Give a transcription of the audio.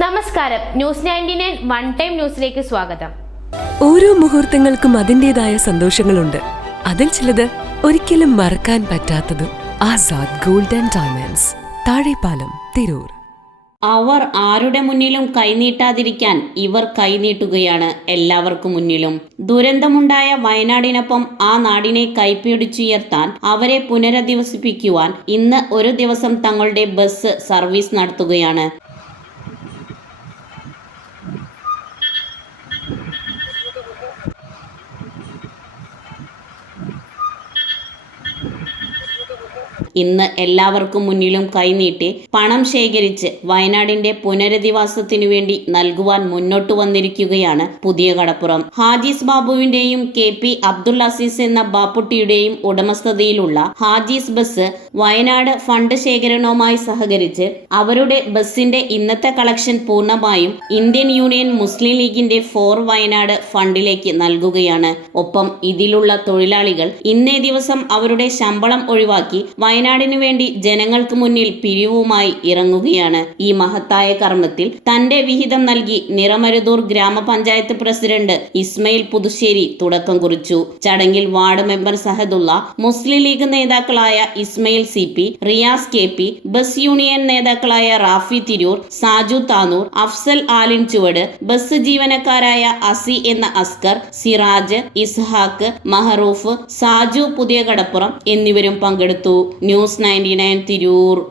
നമസ്കാരം. News ninety nine one time ന്യൂസിലേക്ക് സ്വാഗതം. ഓരോ മുഹൂർത്തങ്ങൾക്കും അതിന്റെതായ സന്തോഷങ്ങളുണ്ട്. അതിൽ ചിലത് ഒരിക്കലും മറക്കാൻ പറ്റാത്തതും ആസാദ് ഗോൾഡൻ ഡയമണ്ട്സ് താഴെപ്പാലം തിരൂർ. അവർ ആരുടെ മുന്നിലും കൈനീട്ടാതിരിക്കാൻ ഇവർ കൈനീട്ടുകയാണ് എല്ലാവർക്കും മുന്നിലും. ദുരന്തമുണ്ടായ വയനാടിനൊപ്പം ആ നാടിനെ കൈപ്പിടിച്ചുയർത്താൻ അവരെ പുനരധിവസിപ്പിക്കുവാൻ ഇന്ന് ഒരു ദിവസം തങ്ങളുടെ ബസ് സർവീസ് നടത്തുകയാണ്. ഇന്ന് എല്ലാവർക്കും മുന്നിലും കൈനീട്ടി പണം ശേഖരിച്ച് വയനാടിന്റെ പുനരധിവാസത്തിനു വേണ്ടി നൽകുവാൻ മുന്നോട്ട് വന്നിരിക്കുകയാണ് പുതിയ കടപ്പുറം. ഹാജീസ് ബാബുവിന്റെയും കെ പി അബ്ദുൾ അസീസ് എന്ന ബാപ്പുട്ടിയുടെയും ഉടമസ്ഥതയിലുള്ള ഹാജീസ് ബസ് വയനാട് ഫണ്ട് ശേഖരണവുമായി സഹകരിച്ച് അവരുടെ ബസിന്റെ ഇന്നത്തെ കളക്ഷൻ പൂർണമായും ഇന്ത്യൻ യൂണിയൻ മുസ്ലിം ലീഗിന്റെ ഫോർ വയനാട് ഫണ്ടിലേക്ക് നൽകുകയാണ്. ഒപ്പം ഇതിലുള്ള തൊഴിലാളികൾ ഇന്നേ ദിവസം അവരുടെ ശമ്പളം ഒഴിവാക്കി വയനാടിനു വേണ്ടി ജനങ്ങൾക്ക് മുന്നിൽ പിരിവുമായി ഇറങ്ങുകയാണ് ഈ മഹത്തായ കർമ്മത്തിൽ. തന്റെ വിഹിതം നൽകി നിറമരുതൂർ ഗ്രാമപഞ്ചായത്ത് പ്രസിഡന്റ് ഇസ്മയിൽ പുതുശ്ശേരി തുടക്കം കുറിച്ചു. ചടങ്ങിൽ ward member Sahadulla Muslim League നേതാക്കളായ Ismail C P Riyas K P bus union നേതാക്കളായ റാഫി തിരൂർ സാജു താനൂർ അഫ്സൽ ആലിൻ ചുവട് ബസ് ജീവനക്കാരായ അസി എന്ന അസ്കർ സിറാജ് ഇസ്ഹാക്ക് മഹറൂഫ് സാജു പുതിയ കടപ്പുറം എന്നിവരും പങ്കെടുത്തു. News ninety nine Tirur.